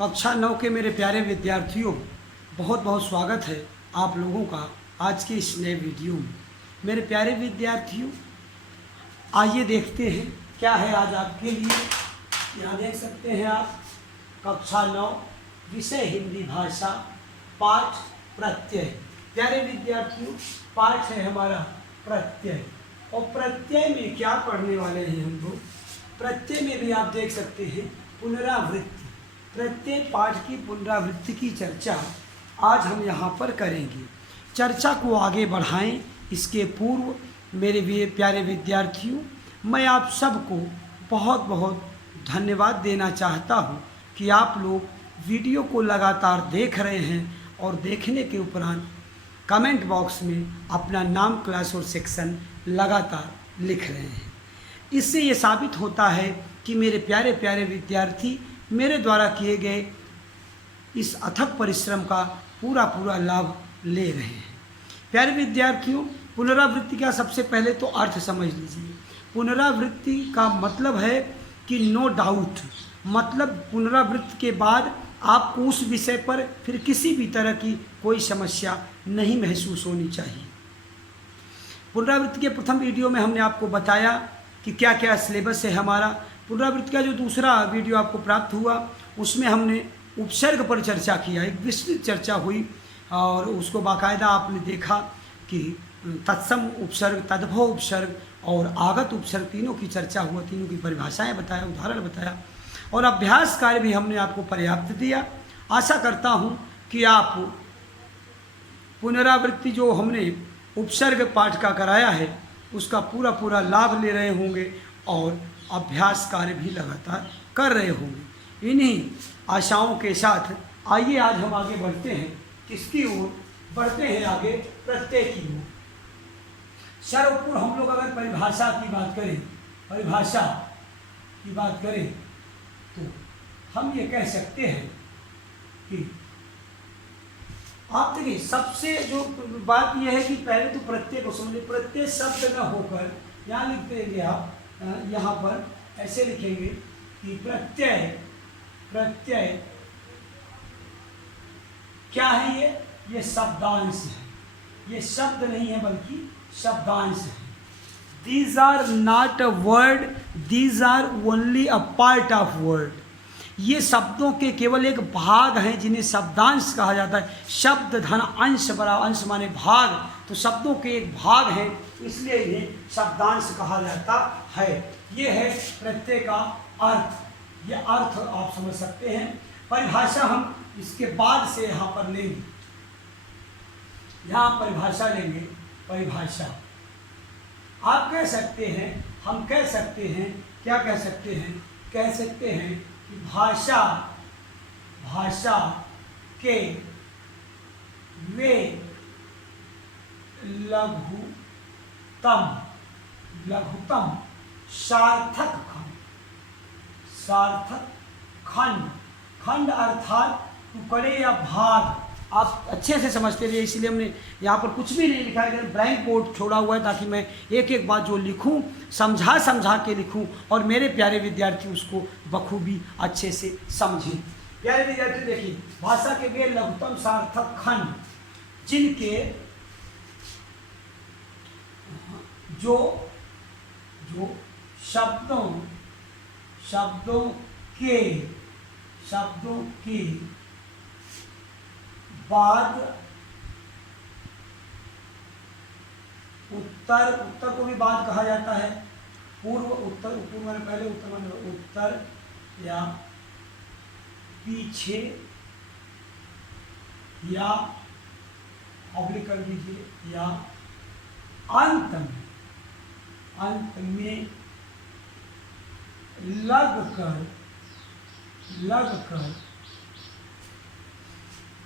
कक्षा 9 के मेरे प्यारे विद्यार्थियों, बहुत बहुत स्वागत है आप लोगों का आज के इस नए वीडियो में। मेरे प्यारे विद्यार्थियों, आइए देखते हैं क्या है आज आपके लिए। यहाँ देख सकते हैं आप कक्षा 9 विषय हिंदी भाषा पाठ प्रत्यय। प्यारे विद्यार्थियों, पाठ है हमारा प्रत्यय, और प्रत्यय में क्या पढ़ने वाले हैं हम लोग। प्रत्यय में भी आप देख सकते हैं पुनरावृत्ति। प्रत्येक पाठ की पुनरावृत्ति की चर्चा आज हम यहाँ पर करेंगे। चर्चा को आगे बढ़ाएं इसके पूर्व मेरे प्यारे विद्यार्थियों, मैं आप सबको बहुत बहुत धन्यवाद देना चाहता हूँ कि आप लोग वीडियो को लगातार देख रहे हैं और देखने के उपरांत कमेंट बॉक्स में अपना नाम, क्लास और सेक्शन लगातार लिख रहे हैं। इससे ये साबित होता है कि मेरे प्यारे प्यारे विद्यार्थी मेरे द्वारा किए गए इस अथक परिश्रम का पूरा लाभ ले रहे हैं। प्यारे विद्यार्थियों, पुनरावृत्ति का सबसे पहले तो अर्थ समझ लीजिए। पुनरावृत्ति का मतलब है कि नो डाउट, मतलब पुनरावृत्ति के बाद आपको उस विषय पर फिर किसी भी तरह की कोई समस्या नहीं महसूस होनी चाहिए। पुनरावृत्ति के प्रथम वीडियो में हमने आपको बताया कि क्या क्या सिलेबस है हमारा। पुनरावृत्ति का जो दूसरा वीडियो आपको प्राप्त हुआ उसमें हमने उपसर्ग पर चर्चा किया, एक विस्तृत चर्चा हुई और उसको बाकायदा आपने देखा कि तत्सम उपसर्ग, तद्भव उपसर्ग और आगत उपसर्ग तीनों की चर्चा हुआ, तीनों की परिभाषाएं बताया, उदाहरण बताया और अभ्यास कार्य भी हमने आपको पर्याप्त दिया। आशा करता हूं कि आप पुनरावृत्ति जो हमने उपसर्ग पाठ का कराया है उसका पूरा लाभ ले रहे होंगे और अभ्यास कार्य भी लगातार कर रहे होंगे। इन्हीं आशाओं के साथ आइए आज हम आगे बढ़ते हैं। किसकी ओर बढ़ते हैं? आगे प्रत्यय की ओर। सर्वपूर्व हम लोग अगर परिभाषा की बात करें तो हम ये कह सकते हैं कि आप देखिए, सबसे जो बात यह है कि पहले तो प्रत्यय को समझिए। प्रत्यय शब्द न होकर यहाँ लिख देंगे आप, यहाँ पर ऐसे लिखेंगे कि प्रत्यय क्या है? ये शब्दांश है। ये शब्द नहीं है बल्कि शब्दांश है। These are not a word, these are only a part of word. ये शब्दों के केवल एक भाग हैं जिन्हें शब्दांश कहा जाता है। शब्द धन अंश बराबर, अंश माने भाग, तो शब्दों के एक भाग हैं, इसलिए इन्हें शब्दांश कहा जाता है। ये है प्रत्यय का अर्थ। ये अर्थ आप समझ सकते हैं। परिभाषा हम इसके बाद से यहाँ पर लेंगे। यहाँ परिभाषा लेंगे। परिभाषा आप कह सकते हैं, हम कह सकते हैं, क्या कह सकते हैं? कह सकते हैं कि भाषा के वे लघुतम सार्थक खंड अर्थात टुकड़े या भाग। आप अच्छे से समझते रहिए, इसलिए हमने यहाँ पर कुछ भी नहीं लिखा है, ब्लैंक बोर्ड छोड़ा हुआ है ताकि मैं एक एक बात जो लिखूं समझा के लिखूं और मेरे प्यारे विद्यार्थी उसको बखूबी अच्छे से समझें। प्यारे विद्यार्थी देखिए, भाषा के वे लघुतम सार्थक खंड जिनके जो शब्दों के बाद उत्तर को भी बाद कहा जाता है। पूर्व माने पहले, उत्तर माने उत्तर या पीछे या ऑब्लिक कर दीजिए, या अंत में लगकर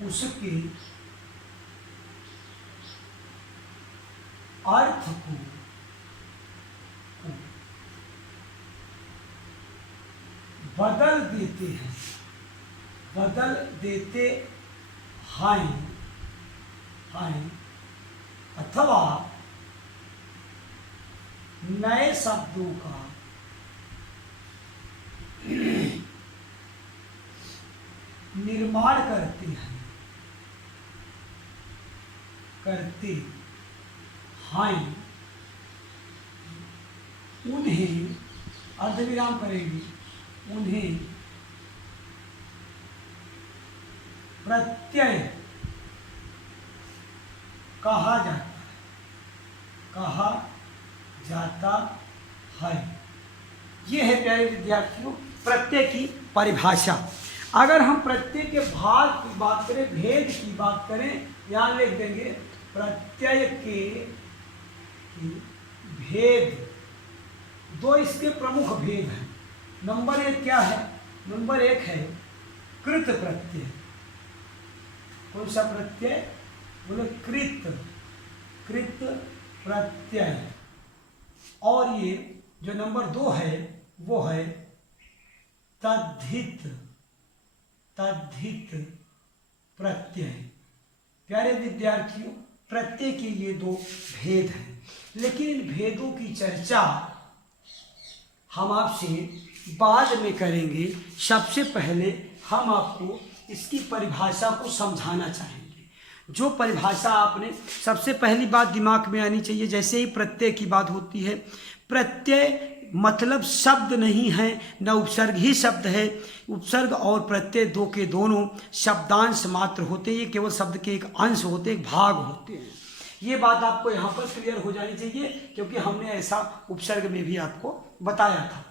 उसके अर्थ को बदल देते हैं अथवा नए शब्दों का निर्माण करते हैं उन्हें, अर्धविराम करेंगे, उन्हें प्रत्यय कहा जाता है। ये है प्यारे विद्यार्थियों प्रत्यय की परिभाषा। अगर हम प्रत्यय के भाग की बात करें, भेद की बात करें, यहाँ लिख देंगे प्रत्यय के भेद। दो इसके प्रमुख भेद हैं। नंबर एक क्या है? नंबर एक है कृत प्रत्यय। कौन सा प्रत्यय? बोले कृत प्रत्यय। और ये जो नंबर दो है वो है तद्धित प्रत्यय। प्यारे विद्यार्थियों प्रत्यय के ये दो भेद हैं, लेकिन इन भेदों की चर्चा हम आपसे बाद में करेंगे। सबसे पहले हम आपको इसकी परिभाषा को समझाना चाहेंगे। जो परिभाषा आपने सबसे पहली बात दिमाग में आनी चाहिए, जैसे ही प्रत्यय की बात होती है, प्रत्यय मतलब शब्द नहीं है, न उपसर्ग ही शब्द है। उपसर्ग और प्रत्यय दो के दोनों शब्दांश मात्र होते हैं। ये केवल शब्द के एक अंश होते, एक भाग होते हैं। ये बात आपको यहाँ पर क्लियर हो जानी चाहिए, क्योंकि हमने ऐसा उपसर्ग में भी आपको बताया था।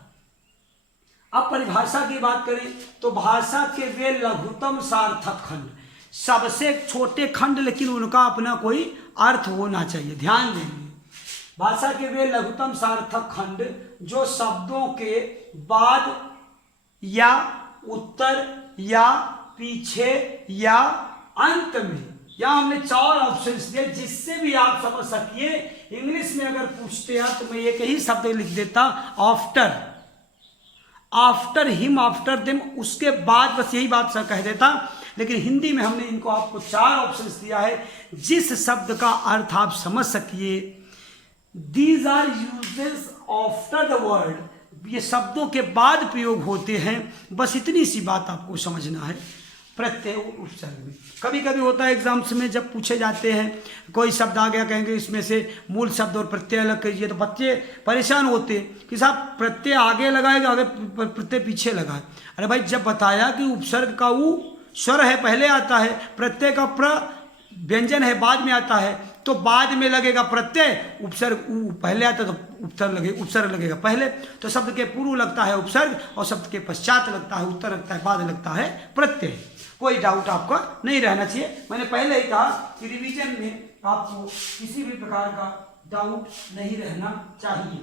अब परिभाषा की बात करें तो भाषा के वे लघुतम सार्थक खंड, सबसे छोटे खंड, लेकिन उनका अपना कोई अर्थ होना चाहिए। ध्यान देंगे, भाषा के वे लघुतम सार्थक खंड जो शब्दों के बाद या उत्तर या पीछे या अंत में, या हमने 4 ऑप्शंस दिए जिससे भी आप समझ सकिए। इंग्लिश में अगर पूछते हैं तो मैं एक ही शब्द लिख देता, आफ्टर हिम, आफ्टर देम, उसके बाद, बस यही बात कह देता। लेकिन हिंदी में हमने इनको आपको 4 ऑप्शंस दिया है जिस शब्द का अर्थ आप समझ सकिए। These are uses after the word, ये शब्दों के बाद प्रयोग होते हैं। बस इतनी सी बात आपको समझना है। प्रत्यय उपसर्ग में कभी कभी होता है एग्जाम्स में, जब पूछे जाते हैं कोई शब्द आ गया, कहेंगे इसमें से मूल शब्द और प्रत्यय अलग कीजिए, तो बच्चे परेशान होते कि साहब प्रत्यय आगे लगाएगा, आगे प्रत्यय पीछे लगाए। अरे भाई, जब बताया कि उपसर्ग का उ स्वर है पहले आता है, प्रत्यय का प्र व्यंजन है बाद में आता है, तो बाद में लगेगा प्रत्यय, उपसर्ग पहले आता है तो उपसर्ग लगेगा पहले। तो शब्द के पूर्व लगता है उपसर्ग और शब्द के पश्चात लगता है उत्तर, लगता है बाद लगता है प्रत्यय। कोई डाउट आपका नहीं रहना चाहिए। मैंने पहले ही कहा कि रिवीजन में आपको किसी भी प्रकार का डाउट नहीं रहना चाहिए।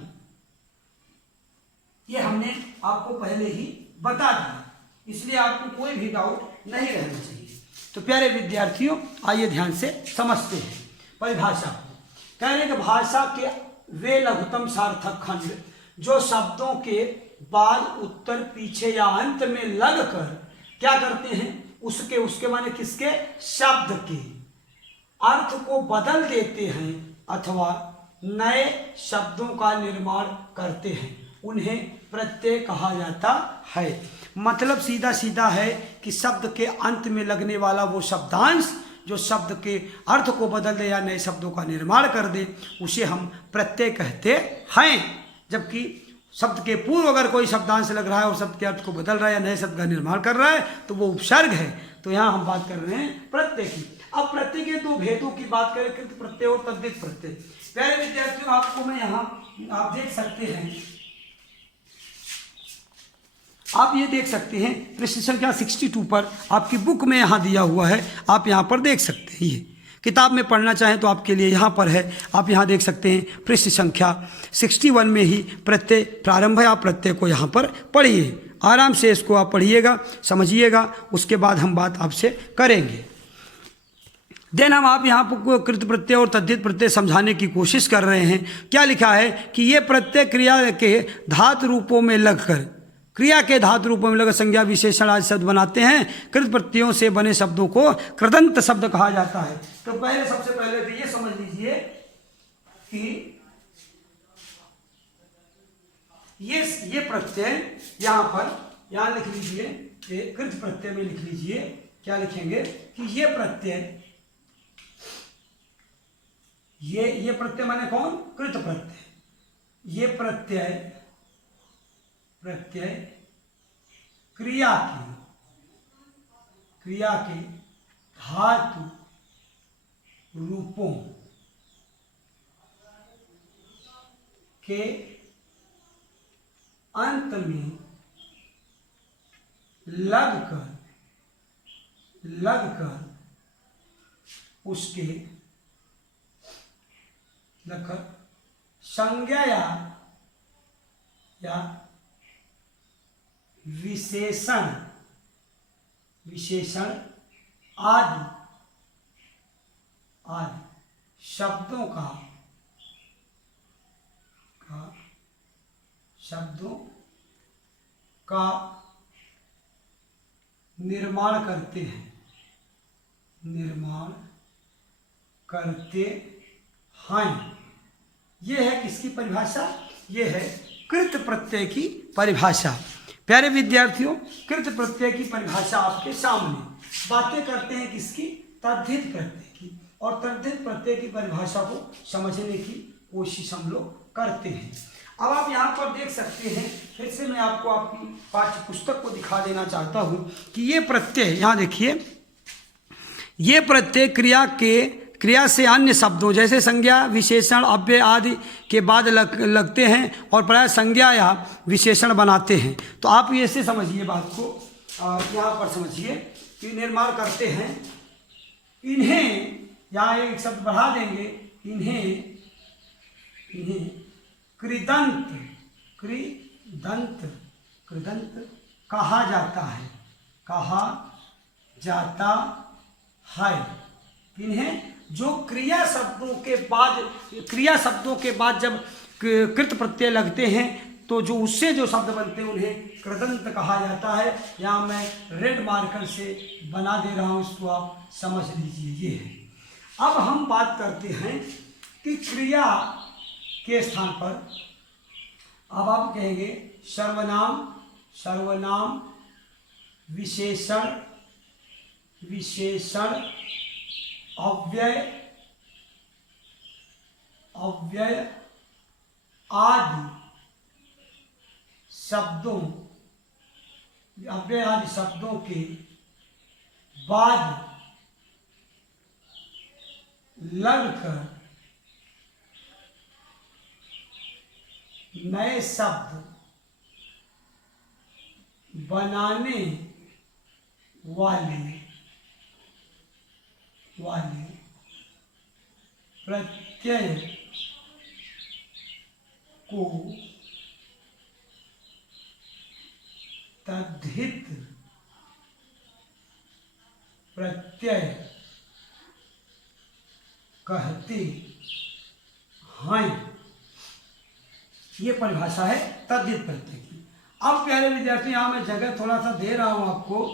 ये हमने आपको पहले ही बता दिया, इसलिए आपको कोई भी डाउट नहीं रहना चाहिए। तो प्यारे विद्यार्थियों आइए ध्यान से समझते हैं परिभाषा को। कह रहे कि भाषा के वे लघुतम सार्थक खंड जो शब्दों के बाद उत्तर पीछे या अंत में लगकर क्या करते हैं, उसके माने किसके, शब्द के अर्थ को बदल देते हैं अथवा नए शब्दों का निर्माण करते हैं, उन्हें प्रत्यय कहा जाता है। मतलब सीधा सीधा है कि शब्द के अंत में लगने वाला वो शब्दांश जो शब्द के अर्थ को बदल दे या नए शब्दों का निर्माण कर दे, उसे हम प्रत्यय कहते हैं। जबकि शब्द के पूर्व अगर कोई शब्दांश लग रहा है और शब्द के अर्थ को बदल रहा है या नए शब्द का निर्माण कर रहा है तो वो उपसर्ग है। तो यहाँ हम बात कर रहे हैं प्रत्यय की। अब प्रत्यय के दो भेदों की बात करें, कृत प्रत्यय और तद्धित प्रत्यय। प्यारे विद्यार्थियों आपको मैं यहाँ आप देख सकते हैं, आप ये देख सकते हैं पृष्ठ संख्या 62 पर आपकी बुक में यहाँ दिया हुआ है, आप यहाँ पर देख सकते हैं। ये किताब में पढ़ना चाहें तो आपके लिए यहाँ पर है, आप यहाँ देख सकते हैं पृष्ठ संख्या 61 में ही प्रत्यय प्रारंभ है। आप प्रत्यय को यहाँ पर पढ़िए, आराम से इसको आप पढ़िएगा, समझिएगा, उसके बाद हम बात आपसे करेंगे। देन हम आप यहाँ पर कृत प्रत्यय और तद्धित प्रत्यय समझाने की कोशिश कर रहे हैं। क्या लिखा है कि ये प्रत्यय क्रिया के धातु रूपों में लगकर, क्रिया के धातु रूपों में लगकर संज्ञा विशेषण आदि शब्द बनाते हैं। कृत प्रत्ययों से बने शब्दों को कृदंत शब्द कहा जाता है। तो पहले सबसे पहले तो ये समझ लीजिए कि ये प्रत्यय यहाँ पर यहाँ लिख लीजिए, कृत प्रत्यय में लिख लीजिए, क्या लिखेंगे कि ये प्रत्यय, ये प्रत्यय माने कौन, कृत प्रत्यय, ये प्रत्यय क्रिया के धातु रूपों के अंत में लगकर उसके संज्ञा या विशेषण आदि शब्दों का निर्माण करते हैं। ये है किसकी परिभाषा, ये है कृत प्रत्यय की परिभाषा। प्यारे विद्यार्थियों, कृत प्रत्यय की परिभाषा आपके सामने। बातें करते हैं किसकी, तद्धित प्रत्यय की, और तद्धित प्रत्यय की परिभाषा को समझने की कोशिश हम लोग करते हैं। अब आप यहाँ पर देख सकते हैं, फिर से मैं आपको आपकी पाठ्य पुस्तक को दिखा देना चाहता हूँ कि ये प्रत्यय, यहाँ देखिए, ये प्रत्यय क्रिया से अन्य शब्दों जैसे संज्ञा, विशेषण, अव्यय आदि के बाद लगते हैं और प्राय संज्ञा या विशेषण बनाते हैं। तो आप ऐसे समझिए बात को, यहाँ पर समझिए कि निर्माण करते हैं, इन्हें, यहाँ एक शब्द बढ़ा देंगे, इन्हें कृदंत कहा जाता है। इन्हें जो क्रिया शब्दों के बाद जब कृत प्रत्यय लगते हैं तो जो उससे जो शब्द बनते हैं उन्हें कृदंत कहा जाता है। यहाँ मैं रेड मार्कर से बना दे रहा हूँ, इसको आप समझ लीजिए, ये है। अब हम बात करते हैं कि क्रिया के स्थान पर अब आप कहेंगे सर्वनाम, विशेषण, अव्यय आदि शब्दों के बाद लगकर नए शब्द बनाने वाले प्रत्यय को तद्धित प्रत्यय कहते हैं। ये परिभाषा है तद्धित प्रत्यय की। अब प्यारे विद्यार्थी, यहाँ मैं जगह थोड़ा सा दे रहा हूँ आपको,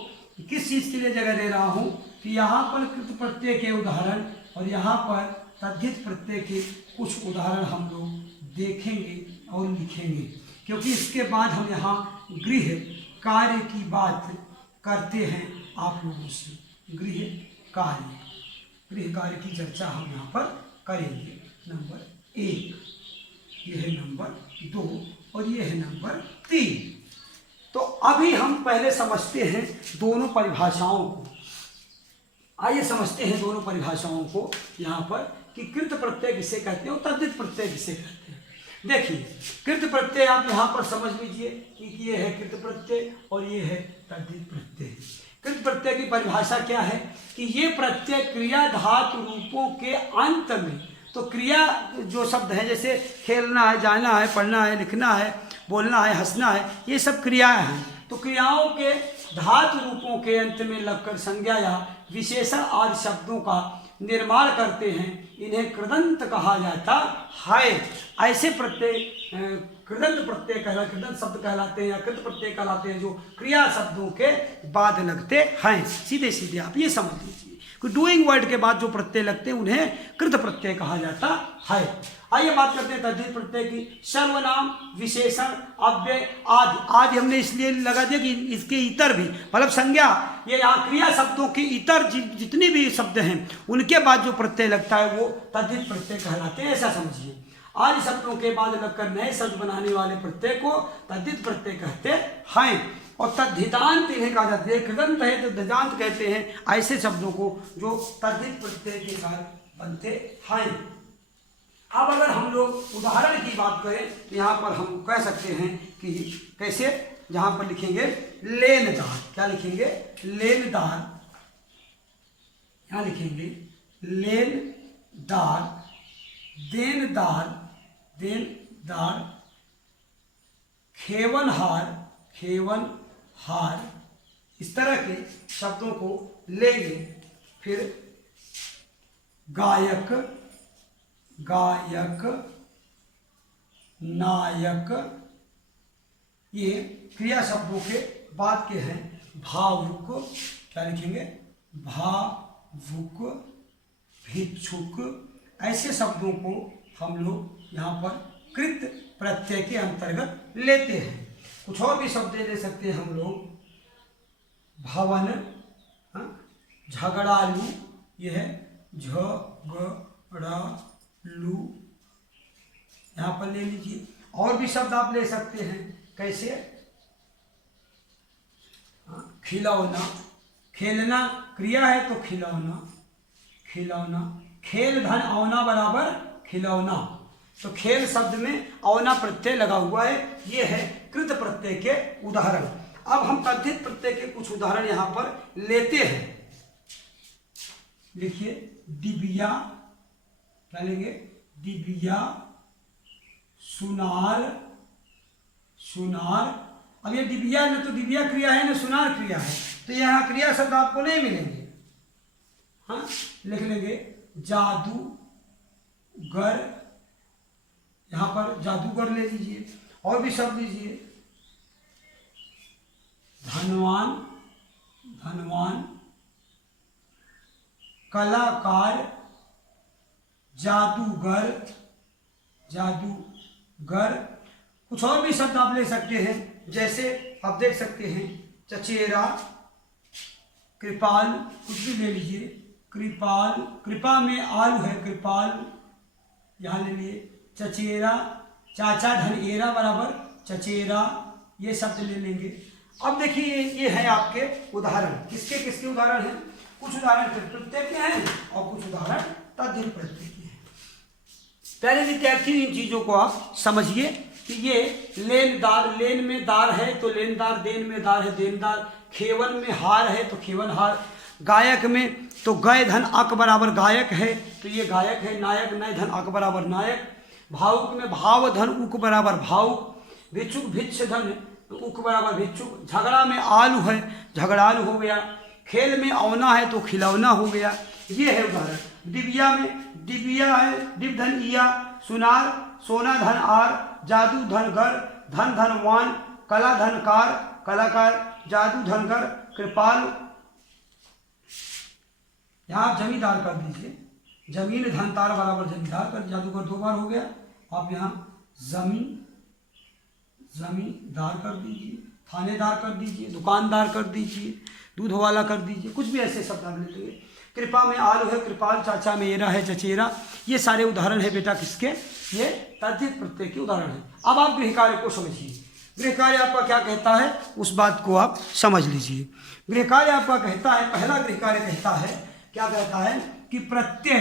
किस चीज़ के लिए जगह दे रहा हूँ कि यहाँ पर कृत प्रत्यय के उदाहरण और यहाँ पर तद्धित प्रत्यय के कुछ उदाहरण हम लोग देखेंगे और लिखेंगे, क्योंकि इसके बाद हम यहाँ गृह कार्य की बात करते हैं आप लोगों से। गृह कार्य की चर्चा हम यहाँ पर करेंगे। नंबर 1, यह है नंबर 2 और यह है नंबर 3। तो अभी हम पहले समझते हैं दोनों परिभाषाओं को। आइए समझते हैं दोनों परिभाषाओं को यहाँ पर कि कृत प्रत्यय किसे कहते हैं और तद्धित प्रत्यय किसे कहते हैं। देखिए, कृत प्रत्यय आप यहाँ पर समझ लीजिए कि ये है कृत प्रत्यय और ये है तद्धित प्रत्यय। कृत प्रत्यय की परिभाषा क्या है कि ये प्रत्यय क्रिया धातु रूपों के अंत में, तो क्रिया जो शब्द है जैसे खेलना है, जाना है, पढ़ना है, लिखना है, बोलना है, हंसना है, ये सब क्रियाएं हैं। तो क्रियाओं के धातु रूपों के अंत में लगकर संज्ञा या विशेषण आदि शब्दों का निर्माण करते हैं, इन्हें कृदंत कहा जाता है। ऐसे प्रत्यय कृदंत प्रत्यय कृदंत शब्द कहलाते हैं या कृत प्रत्यय कहलाते हैं जो क्रिया शब्दों के बाद लगते हैं। सीधे सीधे आप ये समझ लीजिए। कि डूइंग वर्ड के बाद जो प्रत्यय लगते हैं उन्हें कृत प्रत्यय कहा जाता है। आइए बात करते हैं तद्धित प्रत्यय की। सर्वनाम, विशेषण, अव्यय, आदि। आदि हमने इसलिए लगा दिया कि इसके इतर भी, मतलब संज्ञा, ये यहाँ क्रिया शब्दों के इतर जितने भी शब्द हैं उनके बाद जो प्रत्यय लगता है वो तद्धित प्रत्यय कहलाते हैं, ऐसा समझिए। आदि शब्दों के बाद लगकर नए शब्द बनाने वाले प्रत्यय को तद्धित प्रत्यय कहते हैं। और तद्धितांत इन्हें कहा जाता है। कृदंत है तो तद्धितांत कहते हैं ऐसे शब्दों को जो तद्धित प्रत्यय के साथ बनते हैं। अब अगर हम लोग उदाहरण की बात करें तो यहाँ पर हम कह सकते हैं कि कैसे, जहाँ पर लिखेंगे लेनदार, क्या लिखेंगे, लेनदार, यहाँ लिखेंगे लेनदार, देनदार, देनदार, खेवनहार, खेवनहार, इस तरह के शब्दों को लेंगे। फिर गायक, गायक, नायक, ये क्रिया शब्दों के बाद के हैं। भावुक, क्या लिखेंगे, भावुक, भिक्षुक, ऐसे शब्दों को हम लोग यहाँ पर कृत प्रत्यय के अंतर्गत लेते हैं। कुछ और भी शब्द ले सकते हैं हम लोग। भवन, झगड़ालू, यह है झगड़ालू, यहाँ पर ले लीजिए। और भी शब्द आप ले सकते हैं, कैसे, खिलौना, खेलना क्रिया है तो खिलौना, खिलौना, खेल धन औना बराबर खिलौना, तो खेल शब्द में औना प्रत्यय लगा हुआ है। ये है कृत प्रत्यय के उदाहरण। अब हम तद्धित प्रत्यय के कुछ उदाहरण यहाँ पर लेते हैं। लिखिए डिबिया, क्या लेंगे, डिबिया, सुनार, सुनार। अब ये डिबिया न तो डिबिया क्रिया है न सुनार क्रिया है, तो यहाँ क्रिया शब्द आपको नहीं मिलेंगे। हाँ, लिख लेंगे जादूगर, यहाँ पर जादूगर ले लीजिए। और भी शब्द लीजिए, धनवान, धनवान, कलाकार, जादूगर, जादूगर। कुछ और भी शब्द आप ले सकते हैं, जैसे आप देख सकते हैं चचेरा, कृपाल, कुछ भी ले लीजिए, कृपाल, कृपा में आलू है, कृपाल, यहाँ ले लिए। चचेरा, चाचा धन एरा बराबर चचेरा, ये शब्द ले लेंगे। अब देखिए ये है आपके उदाहरण। किसके किसके उदाहरण हैं? कुछ उदाहरण कृत प्रत्यय के हैं और कुछ उदाहरण तद्धित प्रत्यय के हैं। पहले विद्यार्थी इन चीजों को आप समझिए कि ये लेनदार, लेन में दार है तो लेनदार, देन में दार है देनदार, खेवन में हार है तो खेवन हार, गायक में तो गय धन अक बराबर गायक है तो ये गायक है, नायक नय धन अक बराबर नायक, भावुक में भाव धन उक बराबर भावुक, भिक्षुक भिक्ष धन उक बराबर भिक्षुक, झगड़ा में आलू है झगड़ालू हो गया, खेल में औना है तो खिलौना हो गया। ये है उदाहरण। डिबिया में डिबिया है, डिब धन इया, सुनार सोना धन आर, जादू धन घर, धन धन वान, कला धन कार कलाकार, जादू धन घर, कृपाल। यहाँ आप जमींदार कर दीजिए, जमीन धन तार बराबर जमींदार कर, जादूगर दो बार हो गया। आप यहाँ जमींदार कर दीजिए, थानेदार कर दीजिए, दुकानदार कर दीजिए, दूध वाला कर दीजिए, कुछ भी ऐसे शब्द आप ले लीजिए। कृपा में आलू है कृपाल, चाचा में एरा है चचेरा। ये सारे उदाहरण है बेटा किसके, ये तद्धित प्रत्यय के उदाहरण है। अब आप गृह कार्य को समझिए। गृह कार्य आपका क्या कहता है उस बात को आप समझ लीजिए। गृह कार्य आपका कहता है, पहला गृह कार्य कहता है, क्या कहता है कि प्रत्यय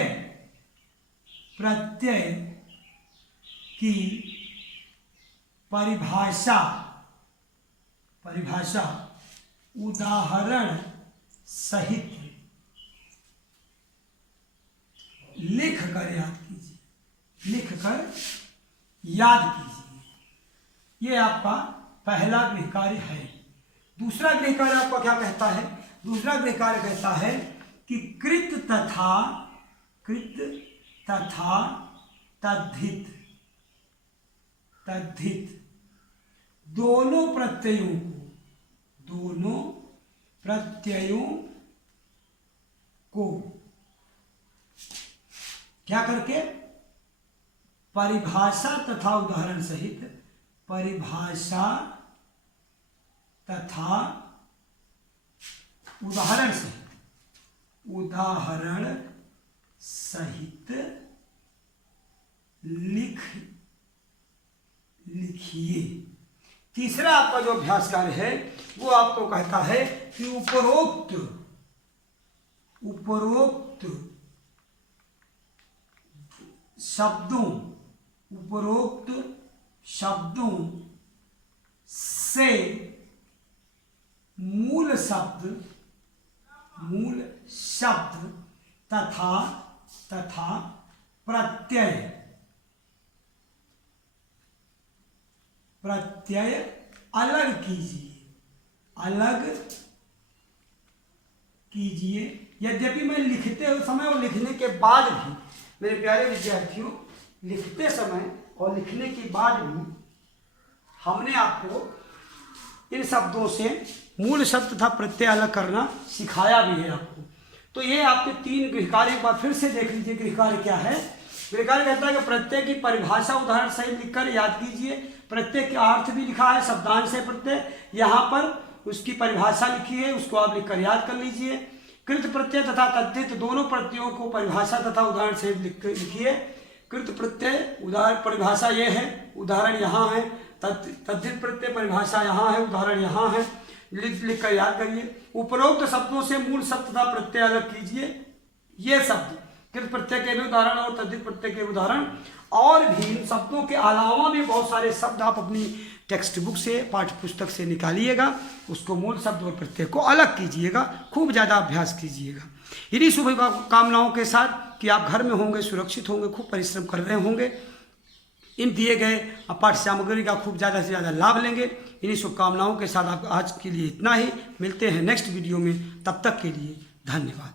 की परिभाषा उदाहरण सहित लिख कर याद कीजिए, ये आपका पहला गृह कार्य है। दूसरा गृह कार्य आपका क्या कहता है, दूसरा गृह कार्य कहता है कि कृत तथा तद्धित दोनों प्रत्ययों को क्या करके? परिभाषा तथा उदाहरण सहित, परिभाषा तथा उदाहरण सहित लिखिए। तीसरा आपका जो अभ्यास कार्य है वो आपको कहता है कि उपरोक्त शब्दों से मूल शब्द तथा प्रत्यय अलग कीजिए। यद्यपि मैं लिखते समय और लिखने के बाद भी, मेरे प्यारे विद्यार्थियों, लिखते समय और लिखने के बाद भी हमने आपको इन शब्दों से मूल शब्द तथा प्रत्यय अलग करना सिखाया भी है आपको। तो ये आपके 3 गृहकार्य एक बार फिर से देख लीजिए। गृहकार्य क्या है? गृहकार्य कहता है कि प्रत्यय की परिभाषा उदाहरण सहित लिखकर याद कीजिए। प्रत्यय का अर्थ भी लिखा है, शब्दांश है प्रत्यय, यहाँ पर उसकी परिभाषा लिखी है, उसको आप लिखकर याद कर लीजिए। कृत प्रत्यय तथा तद्धित दोनों प्रत्ययों को परिभाषा तथा उदाहरण सहित लिखिए। कृत प्रत्यय उदाहरण परिभाषा ये है, उदाहरण यहाँ है। तद्धित प्रत्यय परिभाषा यहाँ है, उदाहरण यहाँ है। लिख कर याद करिए। उपरोक्त शब्दों से मूल शब्द तथा प्रत्यय अलग कीजिए। ये शब्द कृत प्रत्यय के भी उदाहरण और तद्धित प्रत्यय के उदाहरण, और भी इन शब्दों के अलावा भी बहुत सारे शब्द आप अपनी टेक्स्ट बुक से, पाठ्य पुस्तक से निकालिएगा, उसको मूल शब्द और प्रत्यय को अलग कीजिएगा, खूब ज़्यादा अभ्यास कीजिएगा। इन्हीं शुभ कामनाओं के साथ कि आप घर में होंगे, सुरक्षित होंगे, खूब परिश्रम कर रहे होंगे, इन दिए गए पाठ्य सामग्री का खूब ज़्यादा से ज़्यादा लाभ लेंगे। इन्हीं शुभकामनाओं के साथ आप आज के लिए इतना ही। मिलते हैं नेक्स्ट वीडियो में, तब तक के लिए धन्यवाद।